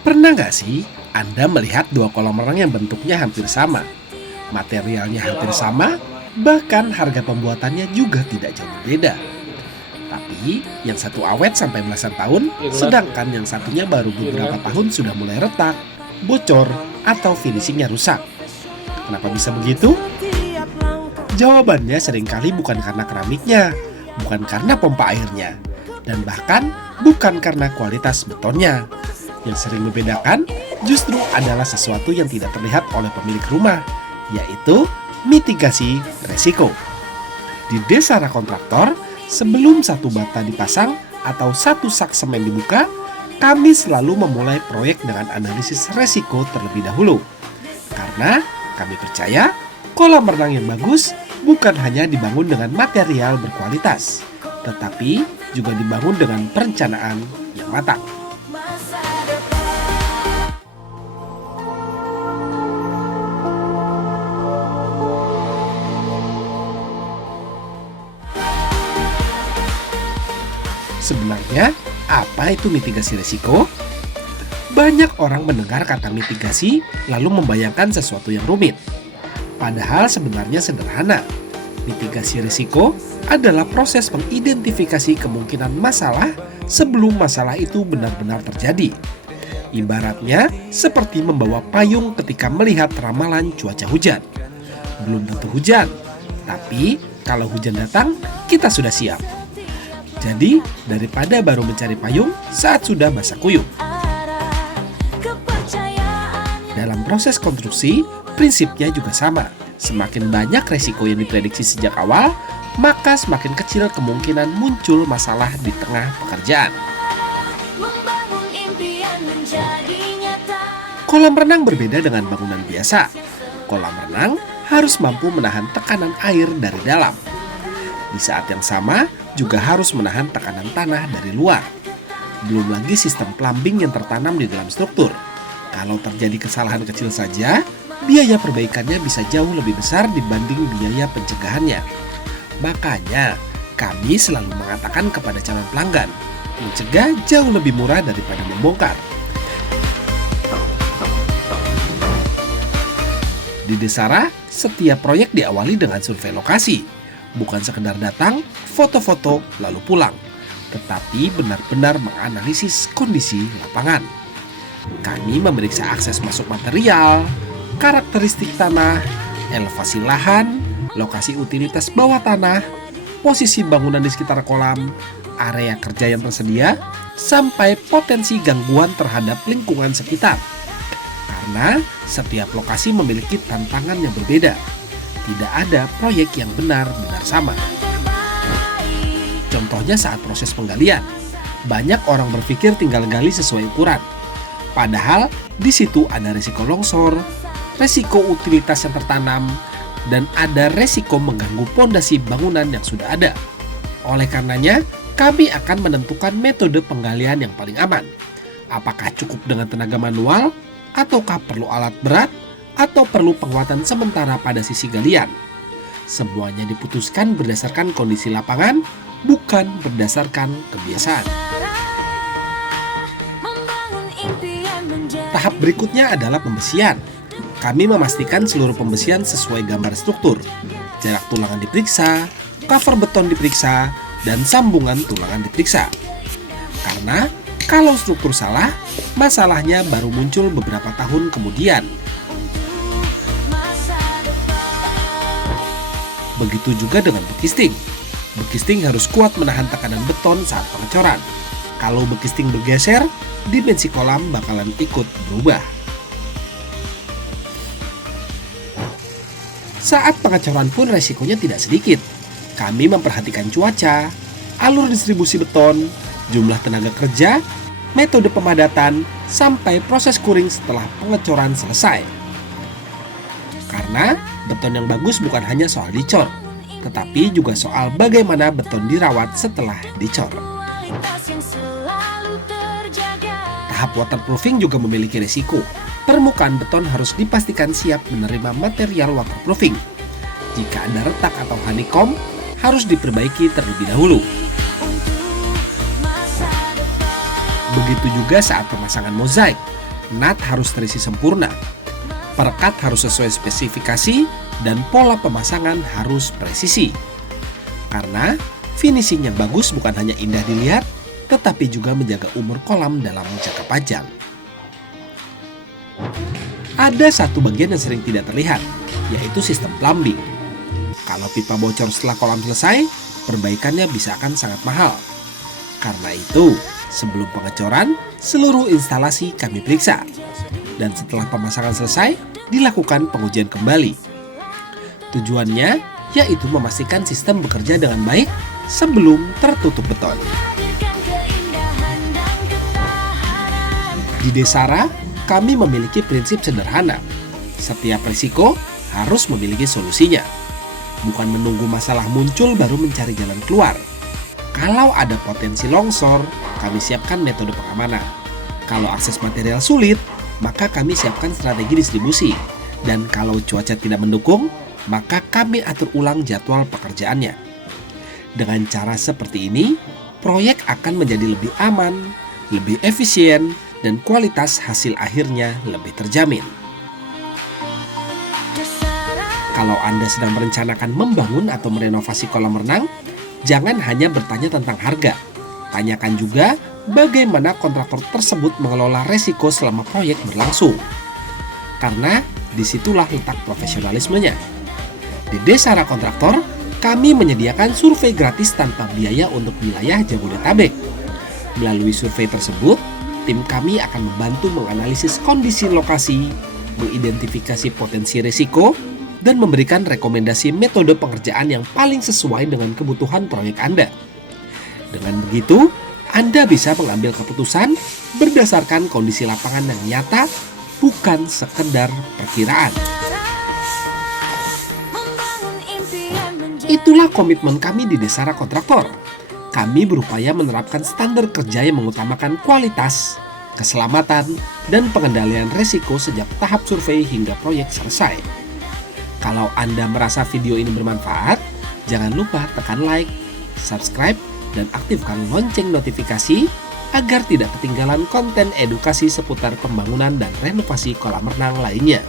Pernah nggak sih Anda melihat dua kolam renang yang bentuknya hampir sama, materialnya hampir sama, bahkan harga pembuatannya juga tidak jauh berbeda? Tapi yang satu awet sampai belasan tahun, sedangkan yang satunya baru beberapa tahun sudah mulai retak, bocor, atau finishingnya rusak. Kenapa bisa begitu? Jawabannya seringkali bukan karena keramiknya, bukan karena pompa airnya, dan bahkan bukan karena kualitas betonnya. Yang sering membedakan justru adalah sesuatu yang tidak terlihat oleh pemilik rumah, yaitu mitigasi resiko. Di desa kontraktor, sebelum satu bata dipasang atau satu sak semen dibuka, kami selalu memulai proyek dengan analisis resiko terlebih dahulu. Karena kami percaya kolam renang yang bagus bukan hanya dibangun dengan material berkualitas, tetapi juga dibangun dengan perencanaan yang matang. Sebenarnya, apa itu mitigasi risiko? Banyak orang mendengar kata mitigasi lalu membayangkan sesuatu yang rumit. Padahal sebenarnya sederhana. Mitigasi risiko adalah proses mengidentifikasi kemungkinan masalah sebelum masalah itu benar-benar terjadi. Ibaratnya seperti membawa payung ketika melihat ramalan cuaca hujan. Belum tentu hujan, tapi kalau hujan datang, kita sudah siap. Jadi, daripada baru mencari payung saat sudah basah kuyup. Dalam proses konstruksi, prinsipnya juga sama. Semakin banyak resiko yang diprediksi sejak awal, maka semakin kecil kemungkinan muncul masalah di tengah pekerjaan. Kolam renang berbeda dengan bangunan biasa. Kolam renang harus mampu menahan tekanan air dari dalam. Di saat yang sama, juga harus menahan tekanan tanah dari luar. Belum lagi sistem plumbing yang tertanam di dalam struktur. Kalau terjadi kesalahan kecil saja, biaya perbaikannya bisa jauh lebih besar dibanding biaya pencegahannya. Makanya, kami selalu mengatakan kepada calon pelanggan, mencegah jauh lebih murah daripada membongkar. Di Desara, setiap proyek diawali dengan survei lokasi. Bukan sekedar datang, foto-foto, lalu pulang, tetapi benar-benar menganalisis kondisi lapangan. Kami memeriksa akses masuk material, karakteristik tanah, elevasi lahan, lokasi utilitas bawah tanah, posisi bangunan di sekitar kolam, area kerja yang tersedia, sampai potensi gangguan terhadap lingkungan sekitar. Karena setiap lokasi memiliki tantangan yang berbeda. Tidak ada proyek yang benar-benar sama. Contohnya saat proses penggalian, banyak orang berpikir tinggal gali sesuai ukuran. Padahal di situ ada risiko longsor, risiko utilitas yang tertanam, dan ada risiko mengganggu pondasi bangunan yang sudah ada. Oleh karenanya, kami akan menentukan metode penggalian yang paling aman. Apakah cukup dengan tenaga manual, ataukah perlu alat berat, atau perlu penguatan sementara pada sisi galian. Semuanya diputuskan berdasarkan kondisi lapangan, bukan berdasarkan kebiasaan. Tahap berikutnya adalah pembesian. Kami memastikan seluruh pembesian sesuai gambar struktur. Jarak tulangan diperiksa, cover beton diperiksa, dan sambungan tulangan diperiksa. Karena kalau struktur salah, masalahnya baru muncul beberapa tahun kemudian. Begitu juga dengan bekisting. Bekisting harus kuat menahan tekanan beton saat pengecoran. Kalau bekisting bergeser, dimensi kolam bakalan ikut berubah. Saat pengecoran pun resikonya tidak sedikit. Kami memperhatikan cuaca, alur distribusi beton, jumlah tenaga kerja, metode pemadatan, sampai proses kuring setelah pengecoran selesai. Karena beton yang bagus bukan hanya soal dicor, tetapi juga soal bagaimana beton dirawat setelah dicor. Tahap waterproofing juga memiliki risiko. Permukaan beton harus dipastikan siap menerima material waterproofing. Jika ada retak atau honeycomb, harus diperbaiki terlebih dahulu. Begitu juga saat pemasangan mozaik. nut harus terisi sempurna, perekat harus sesuai spesifikasi, dan pola pemasangan harus presisi. Karena finishing yang bagus bukan hanya indah dilihat, tetapi juga menjaga umur kolam dalam jangka panjang. Ada satu bagian yang sering tidak terlihat, yaitu sistem plumbing. Kalau pipa bocor setelah kolam selesai, perbaikannya bisa akan sangat mahal. Karena itu, sebelum pengecoran, seluruh instalasi kami periksa. Dan setelah pemasangan selesai, dilakukan pengujian kembali. Tujuannya yaitu memastikan sistem bekerja dengan baik sebelum tertutup beton. Di Desara, kami memiliki prinsip sederhana. Setiap risiko harus memiliki solusinya. Bukan menunggu masalah muncul baru mencari jalan keluar. Kalau ada potensi longsor, kami siapkan metode pengamanan. Kalau akses material sulit, maka kami siapkan strategi distribusi. Dan kalau cuaca tidak mendukung, maka kami atur ulang jadwal pekerjaannya. Dengan cara seperti ini, proyek akan menjadi lebih aman, lebih efisien, dan kualitas hasil akhirnya lebih terjamin. Kalau Anda sedang merencanakan membangun atau merenovasi kolam renang, jangan hanya bertanya tentang harga. Tanyakan juga bagaimana kontraktor tersebut mengelola resiko selama proyek berlangsung. Karena disitulah letak profesionalismenya. Di Desara Kontraktor, kami menyediakan survei gratis tanpa biaya untuk wilayah Jabodetabek. Melalui survei tersebut, tim kami akan membantu menganalisis kondisi lokasi, mengidentifikasi potensi risiko, dan memberikan rekomendasi metode pengerjaan yang paling sesuai dengan kebutuhan proyek Anda. Dengan begitu, Anda bisa mengambil keputusan berdasarkan kondisi lapangan yang nyata, bukan sekedar perkiraan. Itulah komitmen kami di Desara Kontraktor. Kami berupaya menerapkan standar kerja yang mengutamakan kualitas, keselamatan, dan pengendalian risiko sejak tahap survei hingga proyek selesai. Kalau Anda merasa video ini bermanfaat, jangan lupa tekan like, subscribe, dan aktifkan lonceng notifikasi agar tidak ketinggalan konten edukasi seputar pembangunan dan renovasi kolam renang lainnya.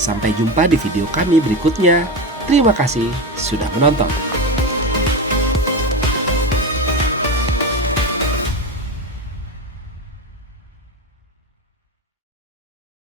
Sampai jumpa di video kami berikutnya. Terima kasih sudah menonton.